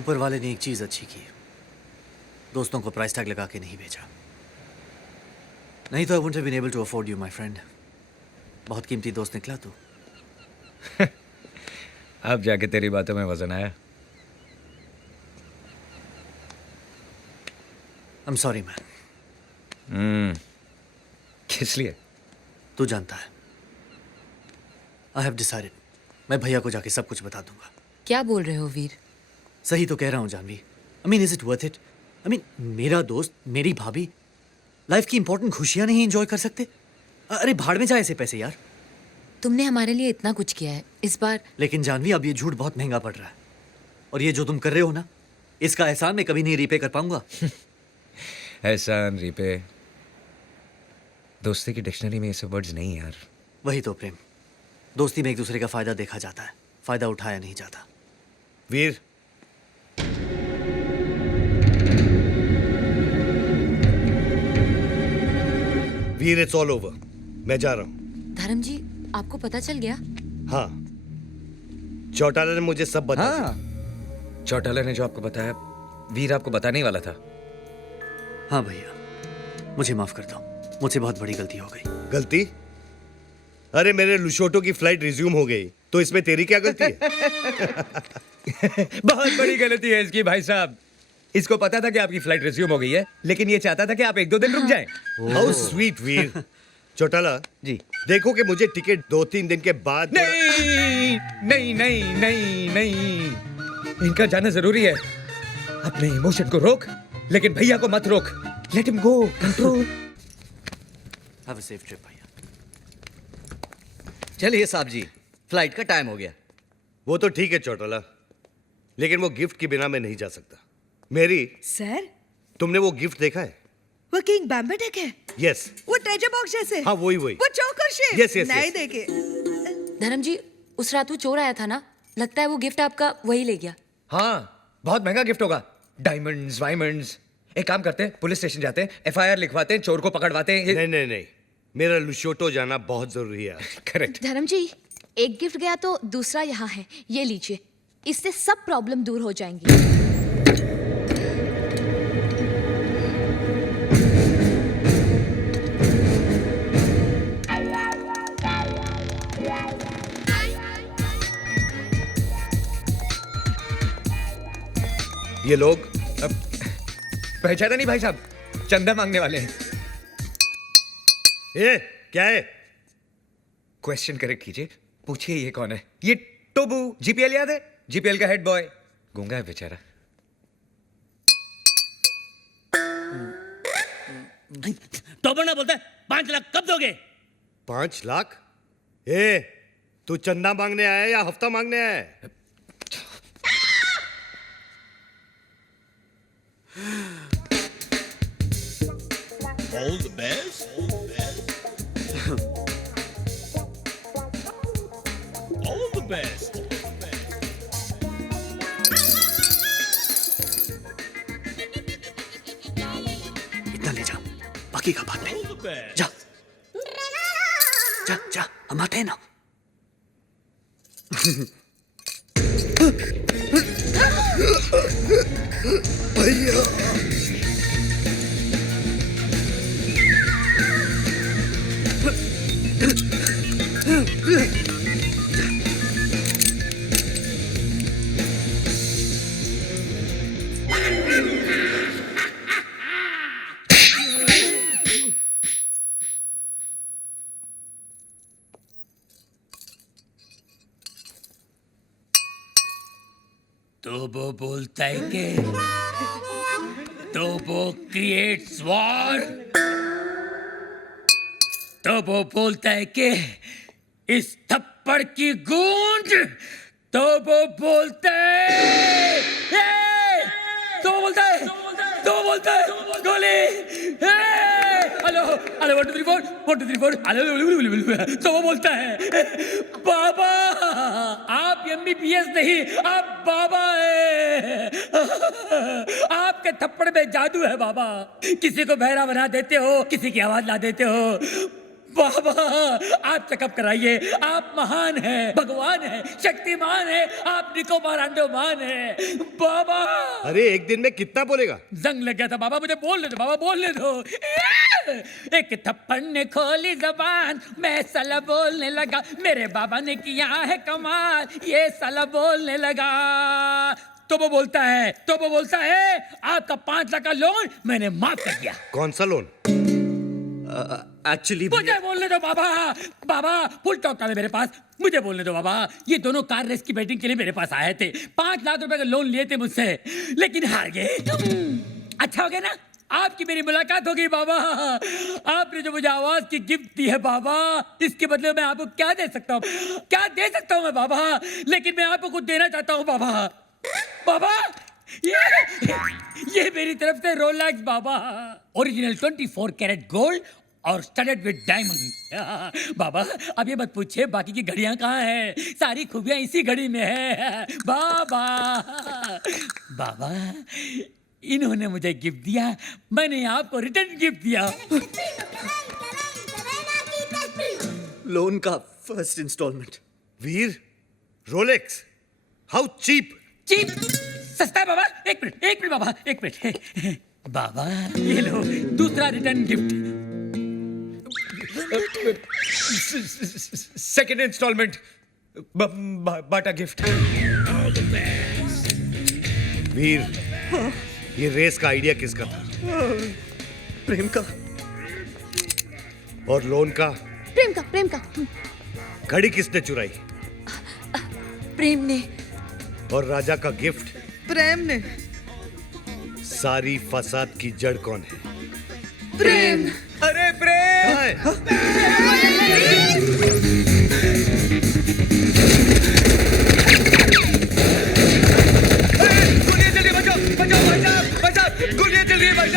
ऊपर वाले ने एक चीज अच्छी की, दोस्तों को प्राइस टैग लगा के नहीं भेजा। नहीं तो I wouldn't have been able to afford you my friend. बहुत कीमती दोस्त निकला तू। अब जाके तेरी बातों में वजन आया। I am sorry man. किस लिए? तू जानता है, आई हैव डिसाइडेड, मैं भैया को जाके सब कुछ बता दूंगा। क्या बोल रहे हो वीर? सही तो कह रहा हूँ Janvi. I mean is it worth it? I mean मेरा दोस्त, मेरी भाभी लाइफ की इंपॉर्टेंट खुशियां नहीं एंजॉय कर सकते? अरे भाड़ में जाए ऐसे पैसे यार। तुमने हमारे लिए इतना कुछ किया है, इस बार। लेकिन जानवी अब ये झूठ बहुत महंगा पड़ रहा है, और ये जो तुम कर रहे हो ना, इसका एहसान मैं कभी नहीं रीपे कर पाऊंगा। एहसान, रीपे, दोस्ती की डिक्शनरी में ये सब वर्ड्स नहीं यार। वही तो प्रेम, दोस्ती में एक दूसरे का फायदा देखा जाता है, फायदा उठाया नहीं जाता। वीर, वीर इट्स ऑल ओवर। मैं जा रहा हूं। धर्म जी, आपको पता चल गया? हाँ, चौटाला ने मुझे सब बता दिया। हाँ, चौटाला ने जो आपको बताया, वीर आपको बताने ही वाला था। हाँ भैया, मुझे माफ कर दो, मुझसे बहुत बड़ी गलती हो गई। गलती? अरे मेरे लुशोटो की फ्लाइट रिज्यूम हो गई, तो इसमें तेरी क्या गलती है? बहुत बड़ी गलती है इसकी भाई साहब। इसको पता था कि आपकी फ्लाइट रिज्यूम हो गई है, लेकिन ये चाहता था कि आप 1-2 दिन रुक जाएं। हाउ स्वीट वीर। चौटाला जी। देखो कि मुझे टिकट 2-3 दिन के बाद। नहीं नहीं नहीं नहीं नहीं, इनका जाना जरूरी है। अपने इमोशन को रोक, लेकिन भैया को मत रोक। Let him go, control. Have a safe trip भैया। चलिए साहब जी, फ्लाइट का टाइम हो गया। वो तो ठीक है चौटाला, लेकिन वो गिफ्ट के बिना मैं नहीं जा सकता। मेरी, सर, तुमने वो गिफ्ट देखा है? वो किंग बैम्बेटेक है। यस। वो ट्रेजर बॉक्स जैसे। हाँ वही वही। वो चोकर शेप। Yes, yes, नहीं yes. देखे। धर्म जी, उस रात वो चोर आया था ना, लगता है वो गिफ्ट आपका वही ले गया। हाँ, बहुत महंगा गिफ्ट होगा। डायमंड्स, वायमंड्स। एक काम करते हैं, पुलिस स्टेशन जाते हैं, FIR लिखवाते हैं, चोर को पकड़वाते हैं। नहीं नहीं नहीं, मेरा लुशोटो जाना बहुत जरूरी है। करेक्ट। धर्म जी, एक गिफ्ट गया तो दूसरा यहाँ है, ये लीजिए। इससे सब प्रॉब्लम दूर हो जाएंगी। ये लोग पहचाना नहीं भाई साहब, चंदा मांगने वाले हैं। ए, क्या है? क्वेश्चन करेक्ट कीजिए, पूछिए ये कौन है? ये टोबू, GPL याद है? GPL का हेड बॉय। गूंगा है बेचारा। टोबू ना बोलता है 5 लाख कब दोगे? 5 लाख? ए, तू चंदा मांगने आया या हफ्ता मांगने आया है? All the best. All the best. इतना ले जा, बाकी का बाद में। All the best. जा जा जा, हम आते हैं ना। भैया, तो वो बोलता है कि तो वो क्रिएट्स वॉर। तो वो बोलता है कि इस थप्पड़ की गूंज। तो वो बोलता है तो वो बोलता है गोली। Hello hello 1 2 3 4 1 2 3 4 hello. तो वो बोलता है बाबा, आप MBBS नहीं, आप बाबा है। आपके थप्पड़ में जादू है बाबा। किसी को बहरा बना देते हो, किसी की आवाज ला देते हो। बाबा आप चेकअप कराइए, आप महान हैं, भगवान हैं, शक्तिमान हैं, आप निकोबार अंडोमान हैं बाबा। अरे एक दिन में कितना बोलेगा? जंग लग गया था बाबा, मुझे बोलने दो बाबा, बोलने दो। एक थप्पड़ ने खोली जबान, मैं साला बोलने लगा, मेरे बाबा ने किया है कमाल, ये साला बोलने लगा। तो वो बोलता है आपका 5 लाख का लोन मैंने माफ कर दिया। कौन सा लोन? एक्चुअली मुझे बोलने दो बाबा, बाबा फुल टॉक था मेरे पास, मुझे बोलने दो बाबा। ये दोनों कार रेस की बैटिंग के लिए मेरे पास आए थे, 5 लाख रुपए का लोन लिए थे मुझसे, लेकिन हार गए। अच्छा हो गया ना, आपकी मेरी मुलाकात हो गई बाबा। आपने जो मुझे आवाज की गिफ्ट दी है बाबा, इसके बदले मैं आपको क्या दे सकता हूँ, क्या दे सकता हूँ मैं बाबा? लेकिन मैं आपको कुछ देना चाहता हूँ बाबा। बाबा ये मेरी तरफ से रोलेक्स बाबा, ओरिजिनल 24 कैरेट गोल्ड और स्टडेड विद डायमंड। बाबा अब ये मत पूछिए बाकी की घड़ियां कहाँ हैं, सारी खूबियां इसी घड़ी में है बाबा। बाबा इन्होंने मुझे गिफ्ट दिया, मैंने आपको रिटर्न गिफ्ट दिया। लोन का first instalment. Veer, Rolex, how cheap! Cheap सस्ता है बाबा। एक मिनट बाबा, एक मिनट बाबा, ये लो दूसरा रिटर्न गिफ्ट। सेकंड इंस्टॉलमेंट, बाटा गिफ्ट। वीर, ये रेस का आइडिया किसका था? प्रेम का। और लोन का? प्रेम का। घड़ी किसने चुराई? प्रेम ने। और राजा का गिफ्ट? प्रेम ने। सारी फसाद की जड़ कौन है? प्रेम। अरे प्रेम! कहाँ है? गोलियां चल रही, बचाओ बचाओ भाई साहब, बचाओ, गोलियां चल रही है भाई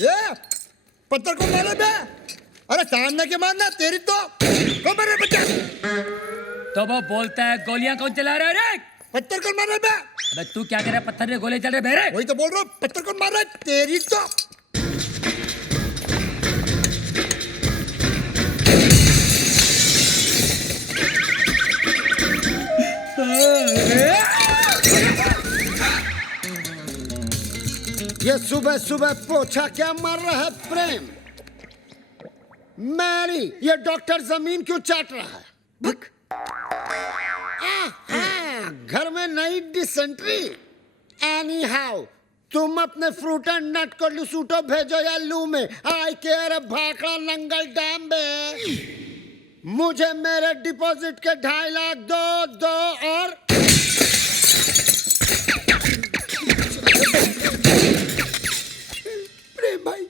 ये पत्थर को मारे बे? अरे सामने के मारना, तेरी तो को मारे बच्चा। तो वो बोलता है गोलियां कौन चला रहा है रे? पत्थर को मारे बे? अबे तू क्या कर रहा है, पत्थर में गोले चल रहे बेरे? वही तो बोल रहा हूँ, पत्थर को मार रहा है, तेरी तो। ये सुबह सुबह पोछा क्या मार रहा है प्रेम? मैरी, ये डॉक्टर जमीन क्यों चाट रहा है? भक। घर में नई डिसेंट्री। एनी हाउ, तुम अपने फ्रूट एंड नट को लुसूटो भेजो या लू में। आई केयर भाखड़ा नंगल डैम में। मुझे मेरे डिपॉजिट के 2.5 लाख दो और प्रेम भाई,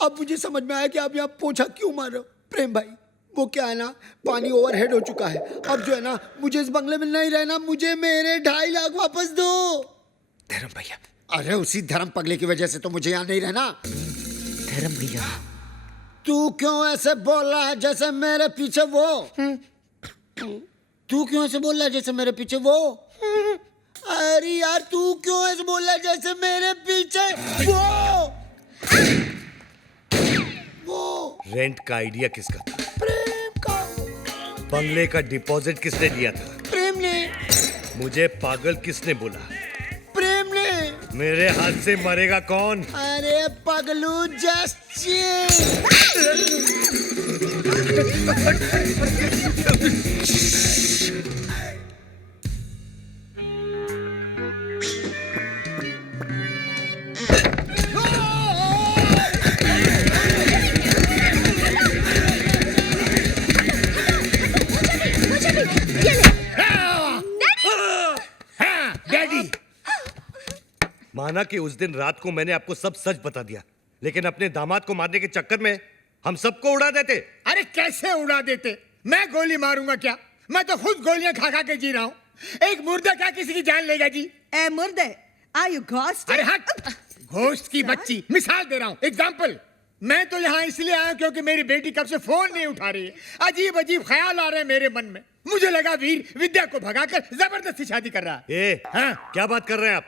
अब मुझे समझ में आया कि आप यहाँ पोछा क्यों मार रहे हो। प्रेम भाई, वो क्या है ना, पानी ओवरहेड हो चुका है। अब जो है ना, मुझे इस बंगले में नहीं रहना, मुझे मेरे 2.5 लाख वापस दो। धर्म भैया। अरे उसी धर्म पगले की वजह से तो मुझे यहाँ नहीं रहना। धर्म भैया। तू क्यों ऐसे बोल रहा है जैसे मेरे पीछे वो? तू क्यों ऐसे बोल रहा है जैसे मेरे पीछे वो? अरे यार, तू क्यों ऐसे बोल रहा है जैसे मेरे पीछे वो? रेंट का आइडिया किसका था? प्रेम का। बंगले का डिपॉजिट किसने दिया था? प्रेम ने। मुझे पागल किसने बोला? प्रेम ने। मेरे हाथ से मरेगा कौन? अरे पगलू, जस्ट माना कि उस दिन रात को मैंने आपको सब सच बता दिया, लेकिन अपने दामाद को मारने के चक्कर में हम सबको उड़ा देते। अरे कैसे उड़ा देते? मैं गोली मारूंगा क्या? मैं तो खुद गोलियां खा खा के जी रहा हूँ। एक मुर्दा क्या किसी की जान लेगा जी? ए मुर्दे, आर यू घोस्ट? अरे हट, घोस्ट की बच्ची। मिसाल दे रहा हूँ, एग्जाम्पल। मैं तो यहाँ इसलिए आया क्योंकि मेरी बेटी कब से फोन नहीं उठा रही है। अजीब अजीब ख्याल आ रहे हैं मेरे मन में। मुझे लगा वीर विद्या को भगाकर जबरदस्ती शादी कर रहा है। हाँ? क्या बात कर रहे हैं आप?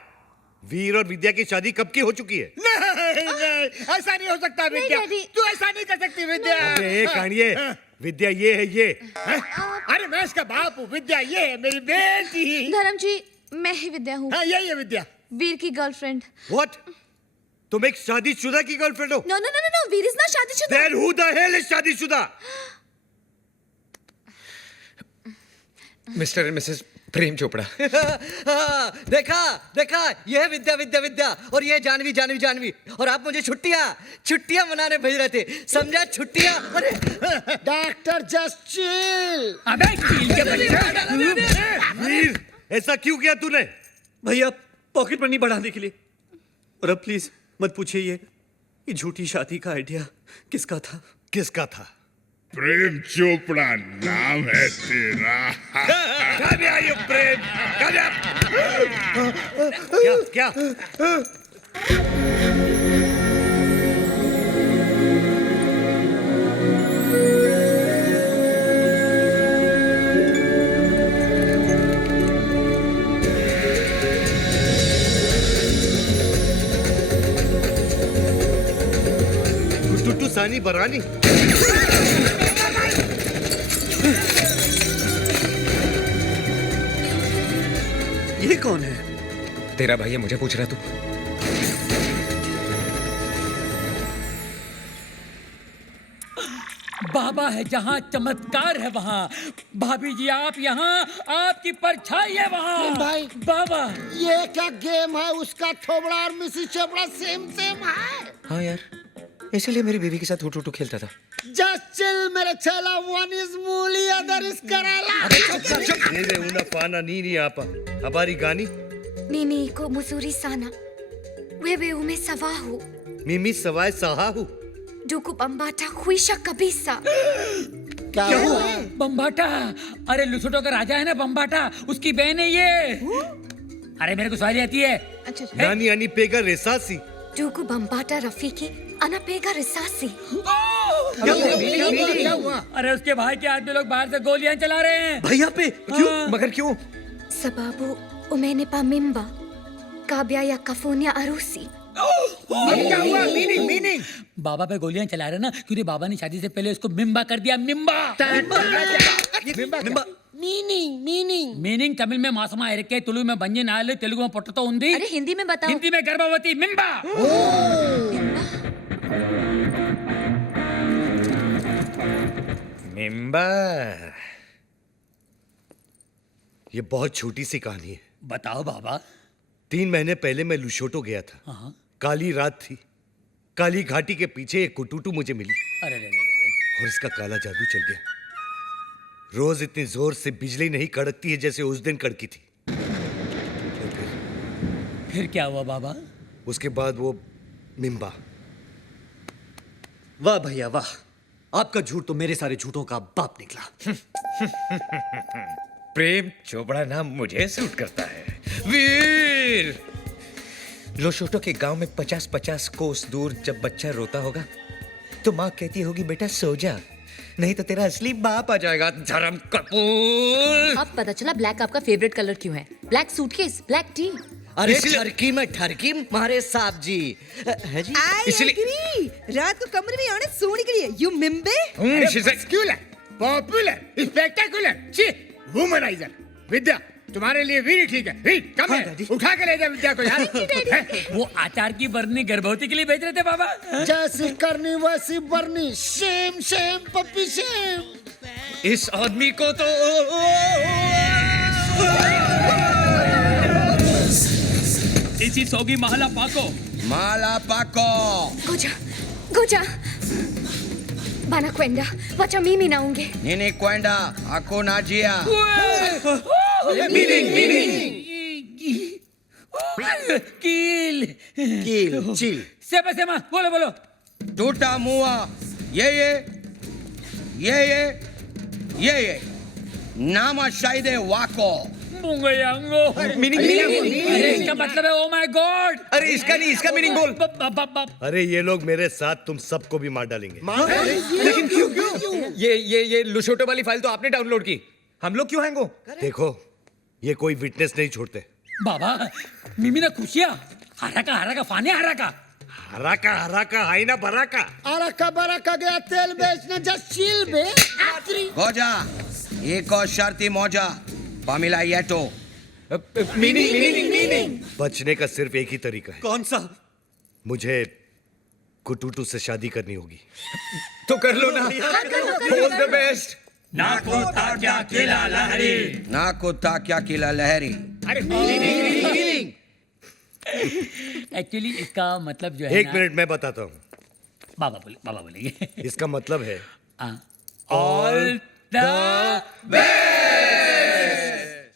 वीर और विद्या की शादी कब की हो चुकी है? नहीं, ऐसा नहीं हो सकता विद्या। डैडी। तू ऐसा नहीं कर सकती विद्या। अबे कानिए, विद्या ये है ये। अरे मैं इसका बाप हूँ, विद्या ये है मेरी बेटी। धर्म जी, मैं ही विद्या हूँ, हाँ यही है विद्या। वीर की गर्लफ्रेंड। What? तुम एक शादीशुदा की गर्लफ्रेंड हो? No no no no, Veer is not शादीशुदा। Then who the hell is शादीशुदा? Mister and Mrs Prem Chopra. देखा देखा, ये है विद्या विद्या विद्या, और ये है जानवी जानवी जानवी, और आप मुझे छुट्टियां मनाने भेज रहे थे, समझा? छुट्टियां। अरे डॉक्टर जस्ट चिल। अबे कील के बच्चे। वीर, ऐसा क्यों किया तूने? भैया पॉकेट मनी बढ़ाने के लिए। और अब प्लीज मत पूछिए ये झूठी शादी का आइडिया किसका था? किसका था? प्रेम चोपड़ा नाम है तेरा। कब आया ये प्रेम? क्या? टुट्टू सानी बरानी। ये कौन है? तेरा भाई है, मुझे पूछ रहा तू? बाबा है जहाँ चमत्कार है वहाँ। भाभी जी आप यहाँ, आपकी परछाई है वहाँ। भाई। बाबा ये क्या गेम है? उसका थोबड़ा और मिसेस चोपड़ा सेम सेम है। हाँ यार, इसीलिए मेरी बीवी के साथ हुटू खेलता था। जस्ट चिल मेरे चेला, वन इज मूली अदर इज कराला। Nene una pana nini apa. Habari gani? Nini ko musuri sana. Wewe umesawahu. Mimi sawai sahahu. Duku bambata huisha kabisa. क्या हुआ? बम्बाटा, अरे लुसोटो का राजा है ना बम्बाटा, उसकी बहन है ये। अरे मेरे को सवारी आती है। अच्छा अच्छा। Nani ani pega resasi. Duku bambata rafiki anapega risasi. क्या हुआ? अरे उसके भाई के आदमी लोग बाहर से गोलियां चला रहे हैं। भैया पे क्यों? हाँ। मगर क्यों? Sababu umenipa mimba. Kabla ya kufanya harusi. क्या हुआ? मीनिंग। बाबा पे गोलियां चला रहे ना, क्योंकि बाबा ने शादी से पहले उसको मिम्बा कर दिया। मिम्बा मीनिंग। मीनिंग तमिल में मासमा इरके, तुलु में बंजे नाले, तेलुगु में पोटतो उंदी, अरे हिंदी में बताओ। हिंदी में गर्भवती। मिम्बा। मेंबर। ये बहुत छोटी सी कहानी है। बताओ बाबा। 3 महीने पहले मैं लुशोटो गया था। हाँ। काली रात थी। काली घाटी के पीछे एक कुटुटू मुझे मिली अरे रे। और इसका काला जादू चल गया। रोज इतनी जोर से बिजली नहीं कड़कती है जैसे उस दिन कड़की थी। फिर क्या हुआ बाबा? उसके बाद वो मिम्बा। वाह भैया वाह, आपका झूठ तो मेरे सारे झूठों का बाप निकला। प्रेम चोपड़ा नाम मुझे सूट करता है। वीर, लोशोटो के गांव में 50-50 कोस दूर जब बच्चा रोता होगा तो माँ कहती होगी बेटा सो जा, नहीं तो तेरा असली बाप आ जाएगा। धर्म कपूर। अब पता चला ब्लैक आपका फेवरेट कलर क्यों है। Black suitcase, black T. अरे ठरकी में ठरकी मारे साहब जी है जी। I agree. रात को कमरे में आने सोने के लिए यू मिम्बे। Popular, spectacular, womaniser. विद्या, तुम्हारे लिए वीर ठीक है। वीर, कम है। उठा के ले जा विद्या को यार। वो आचार की बरनी गर्भवती के लिए भेज रहे थे बाबा। जैसी करनी वैसी बरनी। सेम पप्पी सेम। इस आदमी को तो इसी सोगी महला पाको। Goja. Bana kwenda. Wacha mimi naonge. Nini kwenda hakuna njia। कील चिल। सेमा बोलो। टूटा मुआ ये नामा शायदे वाको। मुंगयांगो। अरे इसका मतलब है ओ माय गॉड। अरे इसका नहीं, इसका मीनिंग बोल। अरे ये लोग मेरे साथ तुम सबको भी मार डालेंगे। लेकिन क्यों? ये लुशोटो वाली फाइल तो आपने डाउनलोड की, हम लोग क्यों हैंग हो? देखो, ये कोई विटनेस नहीं छोड़ते। बाबा मिमी ना खुशिया हरा का फाने हरा का हरा का हाई ना भरा का बरा का गया तेल बेचने जस्ट चिल बे गोजा एक और शर्ती मौजा पामिला येटो बचने का सिर्फ एक ही तरीका है। कौन सा? मुझे कुटूटू से शादी करनी होगी। तो कर लो ना। All the best. नाको ताक्या किला लहरी ना कुत्ता क्या किला लहरी। एक्चुअली इसका मतलब जो है एक मिनट मैं बताता हूँ। बाबा बोलेंगे इसका मतलब है ऑल द बेस्ट।